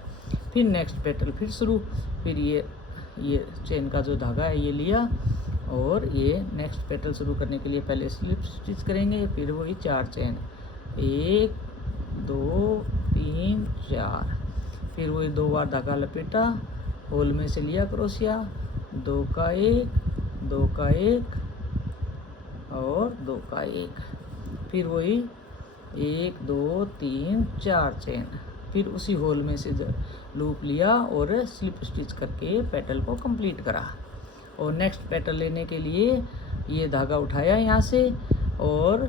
फिर नेक्स्ट पेटल फिर शुरू, फिर ये चेन का जो धागा है ये लिया और ये नेक्स्ट पेटल शुरू करने के लिए पहले स्लिप स्टिच करेंगे, फिर वही 4 चेन 1 2 3 4 फिर वही 2 बार धागा लपेटा होल में से लिया क्रोशिया 2 का 1 2 का 1 और 2 का 1 फिर वही 1 2 3 4 चेन फिर उसी होल में से लूप लिया और स्लिप स्टिच करके पेटल को कंप्लीट करा। और नेक्स्ट पेटल लेने के लिए ये धागा उठाया यहाँ से और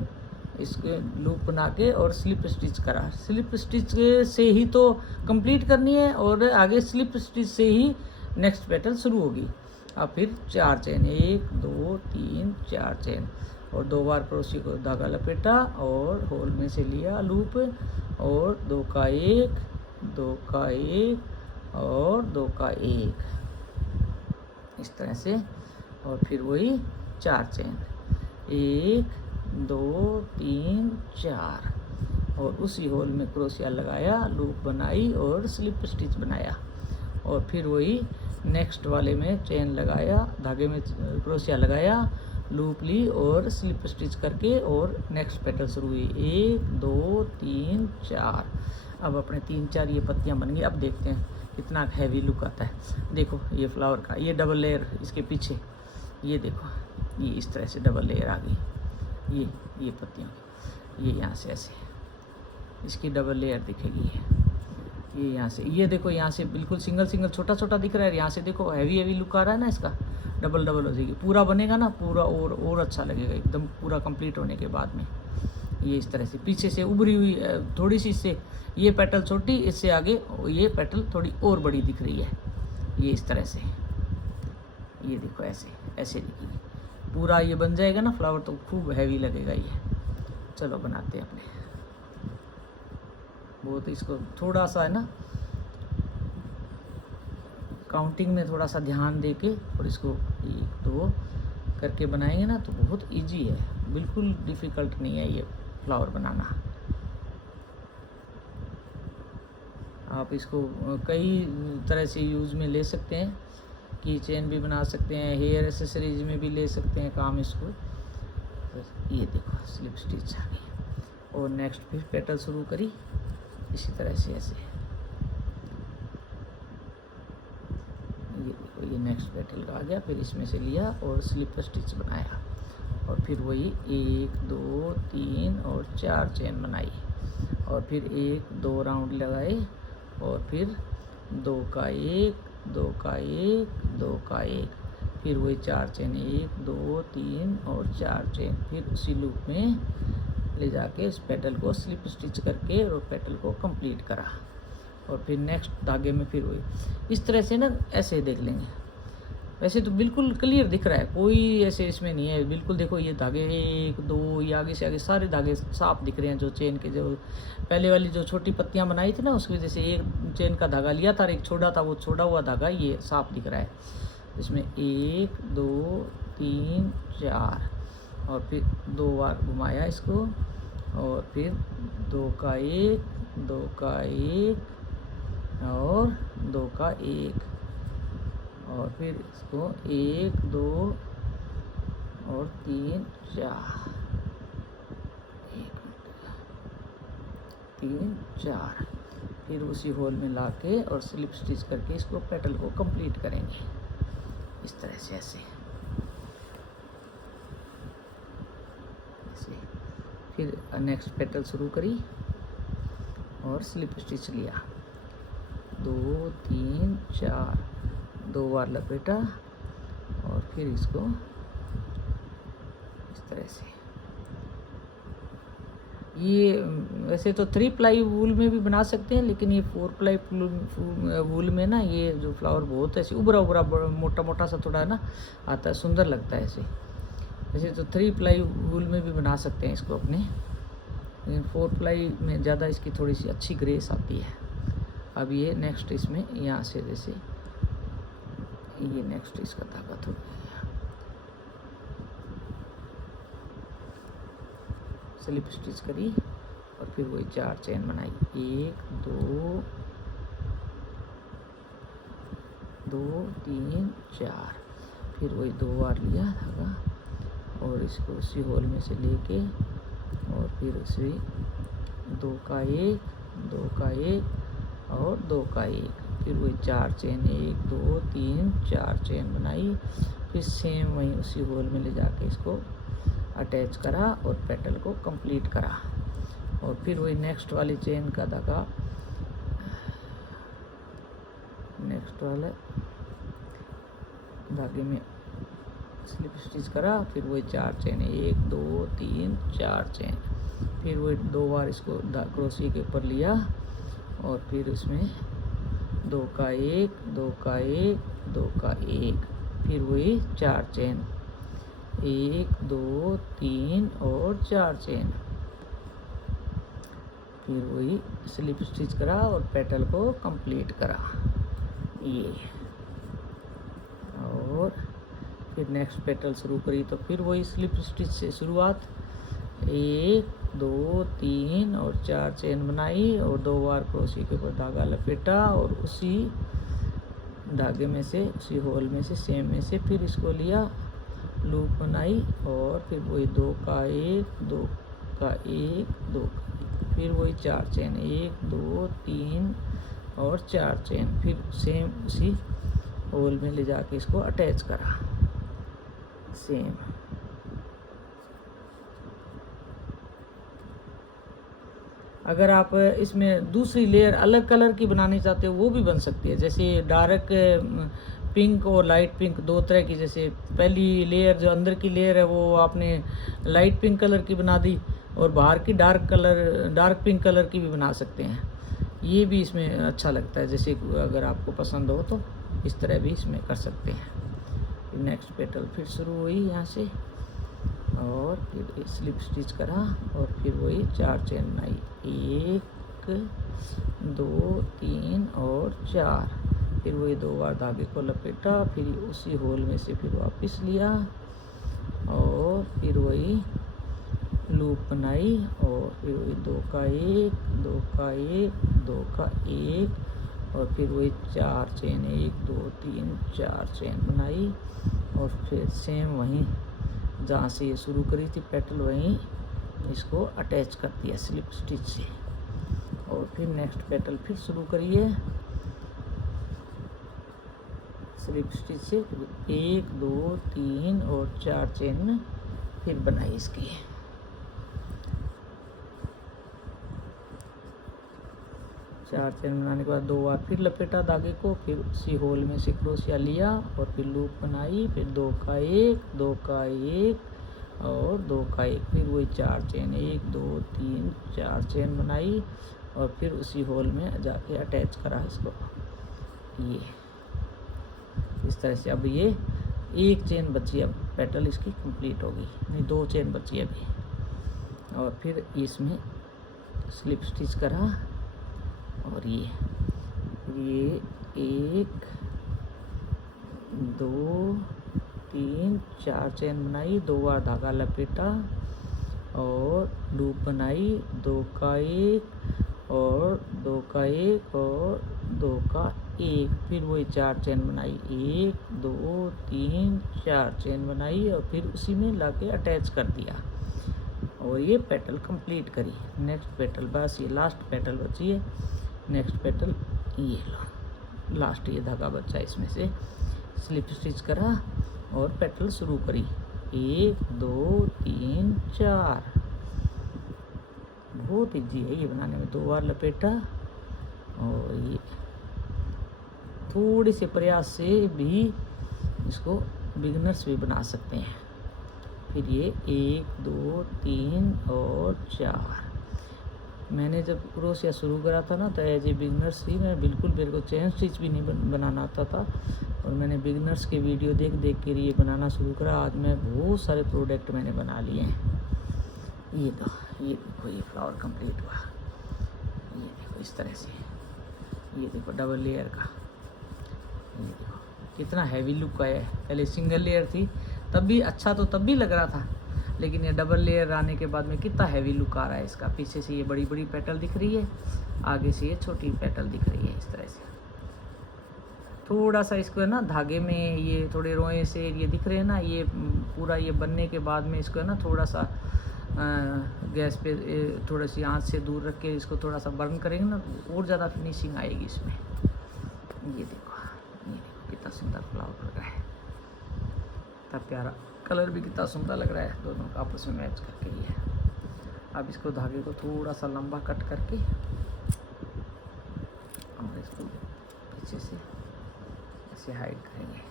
इसके लूप बना के और स्लिप स्टिच करा। स्लिप स्टिच से ही तो कंप्लीट करनी है और आगे स्लिप स्टिच से ही नेक्स्ट पेटल शुरू होगी। अब फिर 4 चेन 1 2 3 4 चेन और 2 बार क्रोशिया को धागा लपेटा और होल में से लिया लूप और 2 का 1 2 का 1 और 2 का 1 इस तरह से और फिर वही 4 चेन 1 2 3 4 और उसी होल में क्रोशिया लगाया लूप बनाई और स्लिप स्टिच बनाया और फिर वही नेक्स्ट वाले में चेन लगाया, धागे में क्रोशिया लगाया, लूप ली और स्लिप स्टिच करके और नेक्स्ट पेटल शुरू हुई। 1 2 3 4। अब अपने 3-4 ये पत्तियां बन गई। अब देखते हैं कितना हैवी लुक आता है। देखो ये फ्लावर का ये डबल लेयर इसके पीछे, ये देखो ये इस तरह से डबल लेयर आ गई। ये पत्तियों की, ये यहाँ से ऐसे इसकी डबल लेयर दिखेगी। ये यहाँ से, ये देखो यहाँ से बिल्कुल सिंगल छोटा छोटा दिख रहा है। यहाँ से देखो हैवी लुक आ रहा है ना इसका, डबल हो जाएगी। पूरा बनेगा ना पूरा और अच्छा लगेगा एकदम पूरा कंप्लीट होने के बाद में। ये इस तरह से पीछे से उभरी हुई थोड़ी सी, इससे ये पेटल छोटी, इससे आगे ये पेटल थोड़ी और बड़ी दिख रही है। ये इस तरह से, ये देखो ऐसे दिखेगी। पूरा ये बन जाएगा ना फ्लावर तो खूब हैवी लगेगा ये। चलो बनाते हैं अपने। बहुत इसको थोड़ा सा है ना काउंटिंग में थोड़ा सा ध्यान दे के और इसको 1 2 करके बनाएंगे ना तो बहुत इजी है, बिल्कुल डिफ़िकल्ट नहीं है ये फ्लावर बनाना। आप इसको कई तरह से यूज़ में ले सकते हैं, की चेन भी बना सकते हैं, हेयर एसेसरीज में भी ले सकते हैं काम इसको। तो ये देखो स्लिप स्टिच आ गई और नेक्स्ट फिर पेटल शुरू करी इसी तरह से ऐसे। ये देखो ये नेक्स्ट पेटल आ गया, फिर इसमें से लिया और स्लिप स्टिच बनाया और फिर वही 1 2 3 और 4 चेन बनाई और फिर 1 2 राउंड लगाए और फिर 2 का 1 2 का 1 2 का 1, फिर वही 4 चेन 1 2 3 और 4 चेन, फिर उसी लूप में ले जाके इस पेटल को स्लिप स्टिच करके और पेटल को कंप्लीट करा और फिर नेक्स्ट धागे में फिर वही इस तरह से ना ऐसे देख लेंगे। वैसे तो बिल्कुल क्लियर दिख रहा है, कोई ऐसे इसमें नहीं है बिल्कुल। देखो ये धागे 1 2 ये आगे से आगे सारे धागे साफ दिख रहे हैं। जो चेन के जो पहले वाली जो छोटी पत्तियां बनाई थी ना उसकी वजह से एक चेन का धागा लिया था और एक छोड़ा था, वो छोड़ा हुआ धागा ये साफ दिख रहा है। इसमें 1 2 3 4 और फिर 2 बार घुमाया इसको और फिर 2 का 1 2 का 1 और 2 का 1 और फिर इसको 1 2 और 3 4 3 4, फिर उसी होल में लाके और स्लिप स्टिच करके इसको पेटल को कंप्लीट करेंगे इस तरह से ऐसे। फिर नेक्स्ट पेटल शुरू करी और स्लिप स्टिच लिया 2 3 4 2 बार लपेटा और फिर इसको इस तरह से। ये वैसे तो 3 प्लाई वूल में भी बना सकते हैं, लेकिन ये 4 प्लाई वूल में ना ये जो फ्लावर बहुत ऐसे उभरा मोटा मोटा सा थोड़ा है ना आता है, सुंदर लगता है ऐसे। वैसे तो 3 प्लाई वूल में भी बना सकते हैं इसको अपने, लेकिन 4 प्लाई में ज़्यादा इसकी थोड़ी सी अच्छी ग्रेस आती है। अब ये नेक्स्ट इसमें यहाँ से जैसे ये नेक्स्ट इसका धागा थोड़ा स्लिप स्टिच करी और फिर वही 4 चेन बनाई 1 2 2 3 4, फिर वही 2 बार लिया धागा और इसको उसी होल में से लेके और फिर उसी 2 का 1 2 का 1 और 2 का 1, फिर वही 4 चेन 1 2 3 4 चेन बनाई, फिर सेम वहीं उसी होल में ले जाके इसको अटैच करा और पेटल को कंप्लीट करा और फिर वही नेक्स्ट वाली चेन का धागा नेक्स्ट वाले धागे में स्लिप स्टिच करा, फिर वही 4 चेन 1 2 3 4 चेन, फिर वही 2 बार इसको क्रोशिया के ऊपर लिया और फिर उसमें 2 का 1 2 का 1 2 का 1, फिर वही 4 चेन 1 2 3 और 4 चेन, फिर वही स्लिप स्टिच करा और पेटल को कंप्लीट करा ये। और फिर नेक्स्ट पेटल शुरू करी तो फिर वही स्लिप स्टिच से शुरुआत 1 2 3 और 4 चेन बनाई और 2 बार क्रोशिया के ऊपर धागा लपेटा और उसी धागे में से, उसी होल में से, सेम में से, फिर इसको लिया, लूप बनाई और फिर वही 2 का 1, 2 का 1, 2 का 1, फिर वही 4 चेन, 1 2 3 और 4 चेन, फिर सेम उसी होल में ले जाके इसको अटैच करा सेम। अगर आप इसमें दूसरी लेयर अलग कलर की बनानी चाहते हो वो भी बन सकती है, जैसे डार्क पिंक और लाइट पिंक, 2 तरह की। जैसे पहली लेयर जो अंदर की लेयर है वो आपने लाइट पिंक कलर की बना दी और बाहर की डार्क पिंक कलर की भी बना सकते हैं। ये भी इसमें अच्छा लगता है। जैसे अगर आपको पसंद हो तो इस तरह भी इसमें कर सकते हैं। नेक्स्ट पेटल फिर शुरू हुई यहाँ से और फिर स्लिप स्टिच करा और फिर वही 4 चेन बनाई, 1 2 3 और 4, फिर वही 2 बार धागे को लपेटा, फिर उसी होल में से फिर वापस लिया और फिर वही लूप बनाई और फिर वही 2 का 1, 2 का 1, 2 का 1 और फिर वही 4 चेन, 1 2 3 4 चेन बनाई और फिर सेम वहीं जहाँ से ये शुरू करी थी पेटल वहीं इसको अटैच कर दिया स्लिप स्टिच से। और फिर नेक्स्ट पेटल फिर शुरू करिए स्लिप स्टिच से, 1 2 3 और 4 चेन फिर बनाई इसकी। 4 चेन बनाने के बाद 2 बार फिर लपेटा धागे को, फिर उसी होल में से क्रोशिया लिया और फिर लूप बनाई, फिर 2 का 1, 2 का 1 और 2 का 1, फिर वही 4 चेन, 1 2 3 4 चेन बनाई और फिर उसी होल में जाके अटैच करा इसको। ये इस तरह से अब ये 1 चेन बची, अब पेटल इसकी कंप्लीट हो गई, नहीं 2 चेन बची अभी। और फिर इसमें स्लिप स्टिच करा और ये 1 2 3 4 चेन बनाई, 2 बार धागा लपेटा और लूप बनाई, 2 का 1 और 2 का 1 और 2 का 1, फिर वही 4 चेन बनाई, 1 2 3 4 चेन बनाई और फिर उसी में लाके अटैच कर दिया और ये पेटल कंप्लीट करी। नेक्स्ट पेटल बस ये लास्ट पेटल बची है। नेक्स्ट पेटल ये लो, लास्ट ये धागा बचा इसमें से, स्लिप स्टिच करा और पेटल शुरू करी, 1 2 3 4। बहुत ईजी है ये बनाने में। 2 बार लपेटा और ये थोड़े से प्रयास से भी इसको बिगिनर्स भी बना सकते हैं। फिर ये 1 2 3 और 4। मैंने जब क्रोशिया शुरू करा था ना तो एज ए बिगनर्स ही मैं बिल्कुल, मेरे को चेन स्टिच भी नहीं बनाना आता था और मैंने बिगनर्स के वीडियो देख देख के ये बनाना शुरू करा। आज मैं बहुत सारे प्रोडक्ट मैंने बना लिए हैं। ये देखो ये फ्लावर कंप्लीट हुआ, ये देखो इस तरह से, ये देखो डबल लेयर का, ये देखो कितना हैवी लुक आया है। पहले सिंगल लेयर थी तब भी अच्छा तो तब भी लग रहा था, लेकिन ये डबल लेयर आने के बाद में कितना हैवी लुक आ रहा है इसका। पीछे से ये बड़ी बड़ी पेटल दिख रही है, आगे से ये छोटी पेटल दिख रही है इस तरह से। थोड़ा सा इसको है ना धागे में ये थोड़े रोए से ये दिख रहे हैं ना, ये पूरा ये बनने के बाद में इसको है ना थोड़ा सा गैस पे थोड़ी सी आंच से दूर रख के इसको थोड़ा सा बर्न करेंगे ना और ज़्यादा फिनिशिंग आएगी इसमें। ये देखो कितना सुंदर फ्लावर लग रहा है, कितना प्यारा कलर भी कितना सुंदर लग रहा है, दोनों का आपस में मैच करके ये। अब इसको धागे को थोड़ा सा लंबा कट करके और इसको पीछे से ऐसे हाइड करेंगे।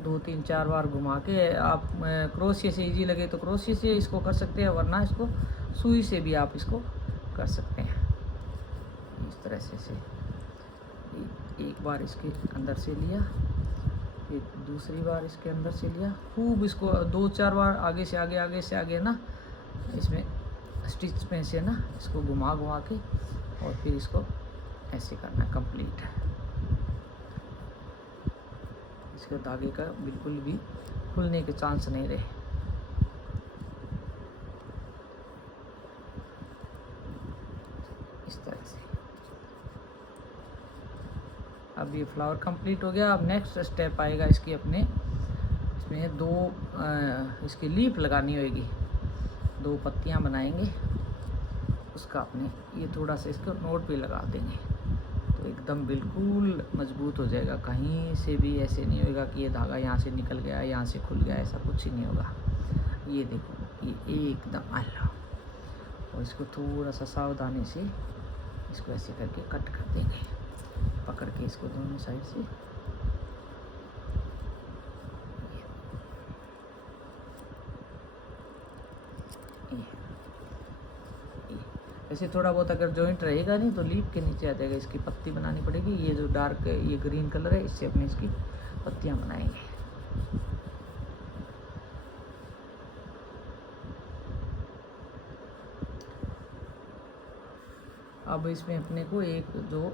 2 3 4 बार घुमा के आप क्रोशिया से इजी लगे तो क्रोशिया से इसको कर सकते हैं, वरना इसको सुई से भी आप इसको कर सकते हैं। इस तरह से एक बार इसके अंदर से लिया, फिर दूसरी बार इसके अंदर से लिया, खूब इसको 2 4 बार आगे से आगे ना इसमें स्टिच में से ना इसको घुमा के और फिर इसको ऐसे करना कंप्लीट है। इसके धागे का बिल्कुल भी खुलने के चांस नहीं रहे। इस तरह से अब ये फ्लावर कंप्लीट हो गया। अब नेक्स्ट स्टेप आएगा इसकी अपने, इसमें दो इसकी लीफ लगानी होगी, 2 पत्तियां बनाएंगे उसका अपने, ये थोड़ा सा इसको नोट पे लगा देंगे तो एकदम बिल्कुल मजबूत हो जाएगा। कहीं से भी ऐसे नहीं होगा कि ये धागा यहाँ से निकल गया, यहाँ से खुल गया, ऐसा कुछ ही नहीं होगा। ये देखो ये एकदम आला। और इसको थोड़ा सा सावधानी से इसको ऐसे करके कट कर देंगे, पकड़ के इसको दोनों साइड से। ऐसे थोड़ा बहुत अगर जॉइंट रहेगा नहीं तो लीफ के नीचे आ जाएगा, इसकी पत्ती बनानी पड़ेगी। ये जो डार्क ये ग्रीन कलर है इससे अपने इसकी पत्तियां बनाएंगे। अब इसमें अपने को एक दो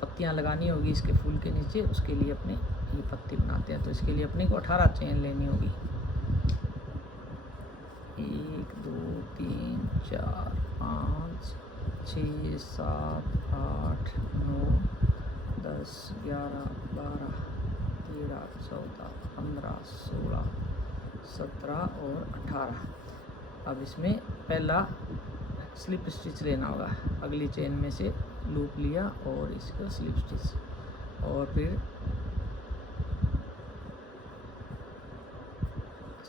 पत्तियां लगानी होगी इसके फूल के नीचे, उसके लिए अपने ये पत्ती बनाते हैं। तो इसके लिए अपने को 18 चेन लेनी होगी। 1 2 3 4 5 6 7 8 9 10 11 12 13 14 15 16 17 और 18। अब इसमें पहला स्लिप स्टिच लेना होगा, अगली चेन में से लूप लिया और इसका स्लिप स्टिच, और फिर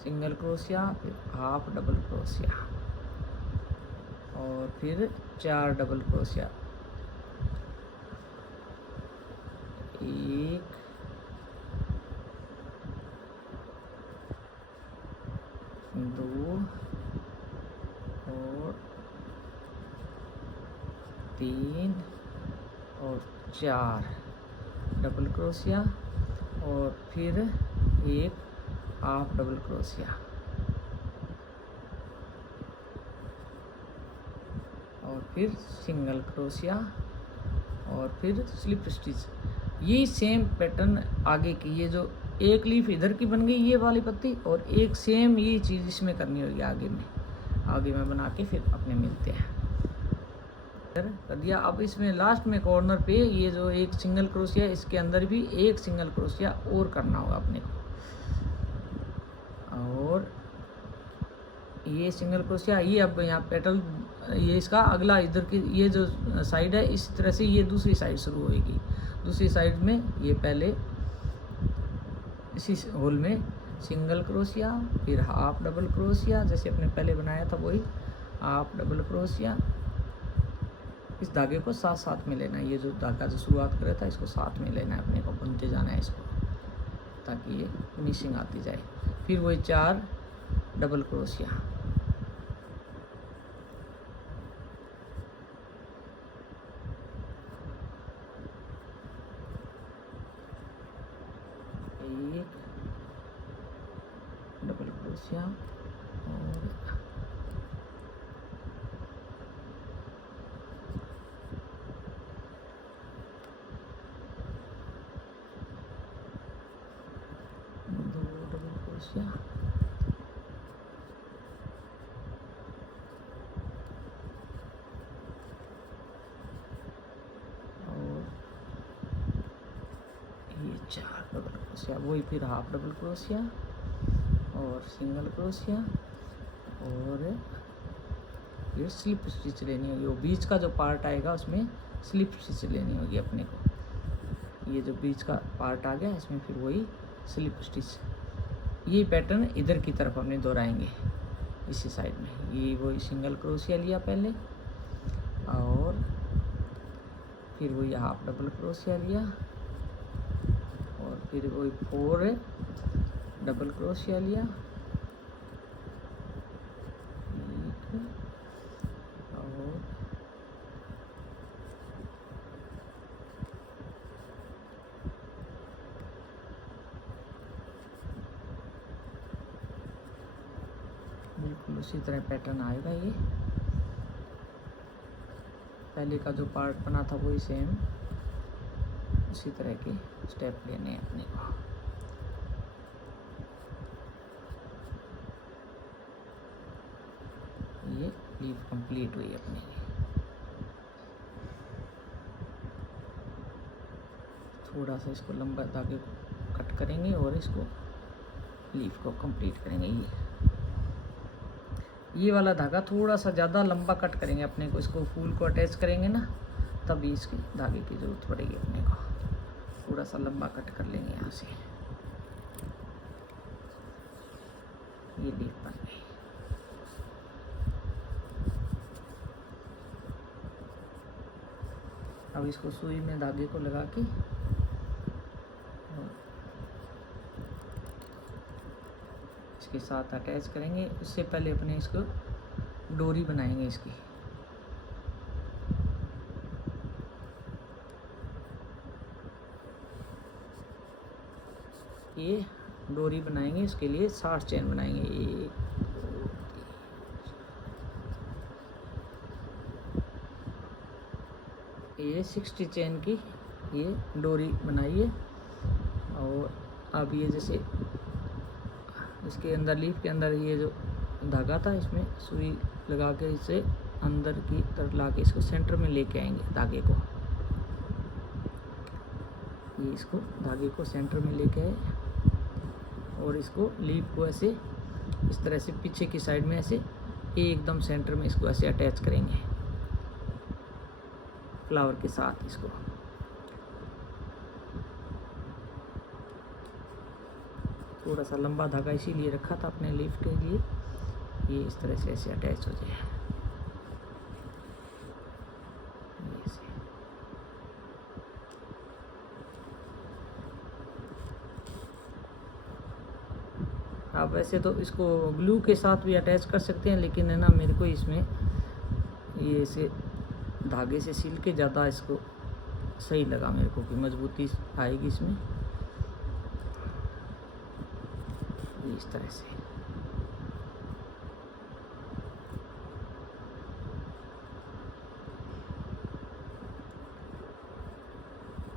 सिंगल क्रोशिया, फिर हाफ डबल क्रोशिया, और फिर 4 डबल क्रोशिया, 1 2 और 3 और 4 डबल क्रोशिया, और फिर एक हाफ डबल क्रोशिया, और फिर सिंगल क्रोशिया, और फिर स्लिप स्टिच। ये सेम पैटर्न आगे की, ये जो एक लीफ इधर की बन गई ये वाली पत्ती, और एक सेम ये चीज़ इसमें करनी होगी आगे में बना के फिर अपने मिलते हैं। कर दिया। अब इसमें लास्ट में कॉर्नर पे ये जो एक सिंगल क्रोशिया, इसके अंदर भी एक सिंगल क्रोशिया और करना होगा अपने को, और ये सिंगल क्रोशिया, ये अब यहाँ पेटल, ये इसका अगला इधर की ये जो साइड है इस तरह से ये दूसरी साइड शुरू होएगी। दूसरी साइड में ये पहले इसी होल में सिंगल क्रोशिया, फिर हाफ डबल क्रोशिया, जैसे अपने पहले बनाया था वही हाफ डबल क्रोशिया। इस धागे को साथ साथ में लेना है, ये जो धागा जो शुरुआत कर रहा था इसको साथ में लेना है, अपने को बुनते जाना है इसको ताकि ये फिनिशिंग आती जाए। फिर वही 4 डबल क्रोशिया, एक डबल क्रोशिया, और क्रोशिया, और ये 4 डबल क्रोशिया, वही फिर हाफ डबल क्रोशिया और सिंगल क्रोशिया, और ये स्लिप स्टिच लेनी होगी। वो बीच का जो पार्ट आएगा उसमें स्लिप स्टिच लेनी होगी अपने को। ये जो बीच का पार्ट आ गया इसमें फिर वही स्लिप स्टिच। ये पैटर्न इधर की तरफ हमने दोहराएंगे इसी साइड में। ये वही सिंगल क्रोशिया लिया पहले, और फिर वही हाफ डबल क्रोशिया लिया, और फिर वही 4 डबल क्रोशिया लिया, और बिल्कुल उसी तरह पैटर्न आएगा। ये पहले का जो पार्ट बना था वही सेम उसी तरह के स्टेप लेने हैं अपने को। ये लीफ कंप्लीट हुई अपनी। थोड़ा सा इसको लंबा धागे को कट करेंगे और इसको लीफ को कंप्लीट करेंगे। ये वाला धागा थोड़ा सा ज़्यादा लंबा कट करेंगे अपने को, इसको फूल को अटैच करेंगे ना, तभी इसकी धागे की ज़रूरत पड़ेगी अपने को। थोड़ा सा लंबा कट कर लेंगे यहाँ से। ये लीफ बन गई। अब इसको सुई में धागे को लगा के इसके साथ अटैच करेंगे। उससे पहले अपने इसको डोरी बनाएंगे इसकी। ये डोरी बनाएंगे, इसके लिए 60 चेन बनाएंगे। ये 60 चेन की ये डोरी बनाइए। और अब ये जैसे इसके अंदर लीफ के अंदर ये जो धागा था, इसमें सुई लगा के इसे अंदर की तरफ ला के इसको सेंटर में लेके आएंगे धागे को। ये इसको धागे को सेंटर में लेके आए और इसको लीफ को ऐसे इस तरह से पीछे की साइड में ऐसे एकदम सेंटर में इसको ऐसे अटैच करेंगे फ्लावर के साथ। इसको थोड़ा सा लंबा धागा इसीलिए रखा था अपने लीफ के लिए, ये इस तरह से ऐसे अटैच हो जाए। आप वैसे तो इसको ग्लू के साथ भी अटैच कर सकते हैं, लेकिन है ना मेरे को इसमें ये ऐसे धागे से सील के ज़्यादा इसको सही लगा मेरे को, कि मजबूती आएगी इसमें। इस तरह से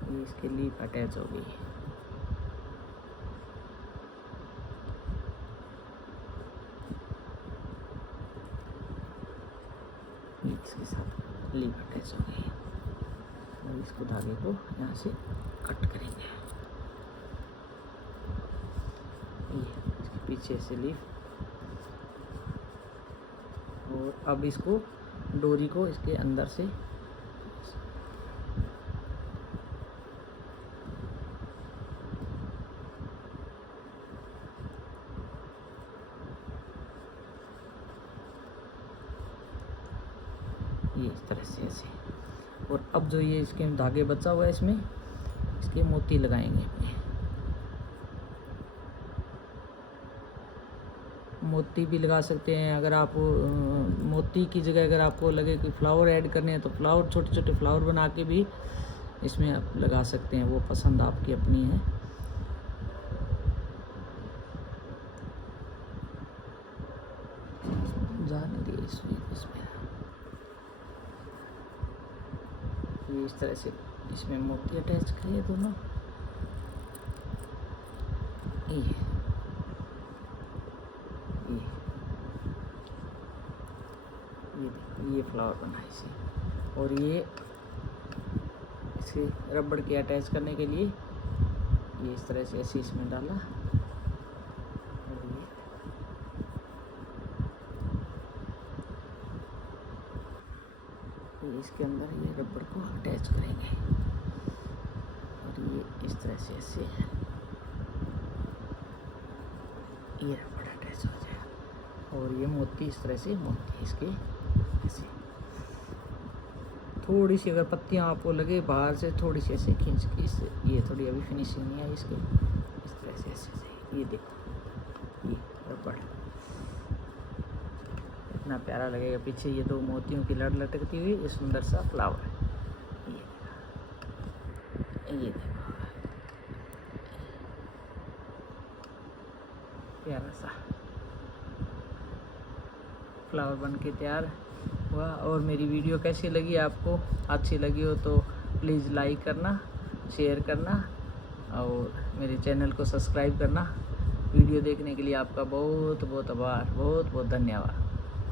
ये इसके लीफ अटैच हो गई। इसके साथ लीफ अटैच हो गई और इसको धागे को यहाँ से कट करेंगे। पीछे से लीफ, और अब इसको डोरी को इसके अंदर से ये इस तरह से ऐसे। और अब जो ये इसके धागे बचा हुआ है इसमें इसके मोती लगाएंगे अपने। मोती भी लगा सकते हैं, अगर आप मोती की जगह अगर आपको लगे कि फ्लावर ऐड करने हैं तो फ्लावर, छोटे छोटे फ्लावर बना के भी इसमें आप लगा सकते हैं, वो पसंद आपकी अपनी है। जाने दिए इसमें ये इस तरह से इसमें मोती अटैच करिए दोनों। ये फ्लावर बना इसे, और ये इसे रबड़ के अटैच करने के लिए ये इस तरह से ऐसे इसमें डाला, और ये इसके अंदर ये रबड़ को अटैच करेंगे, और ये इस तरह से ऐसे ये रबड़ अटैच हो जाएगा। और ये मोती इस तरह से मोती इसके ऐसे थोड़ी सी अगर पत्तियां आपको लगे बाहर से थोड़ी सी ऐसे खींच के इससे, ये थोड़ी अभी फिनिशिंग नहीं आई इसकी, इस तरह से ऐसे ये देखो ये रबड़ इतना प्यारा लगेगा। पीछे ये दो मोतियों की लड़ लटकती हुई ये सुंदर सा फ्लावर है, ये देखो प्यारा सा फ्लावर बन के तैयार हुआ। और मेरी वीडियो कैसी लगी आपको, अच्छी लगी हो तो प्लीज़ लाइक करना, शेयर करना और मेरे चैनल को सब्सक्राइब करना। वीडियो देखने के लिए आपका बहुत बहुत आभार, बहुत बहुत धन्यवाद।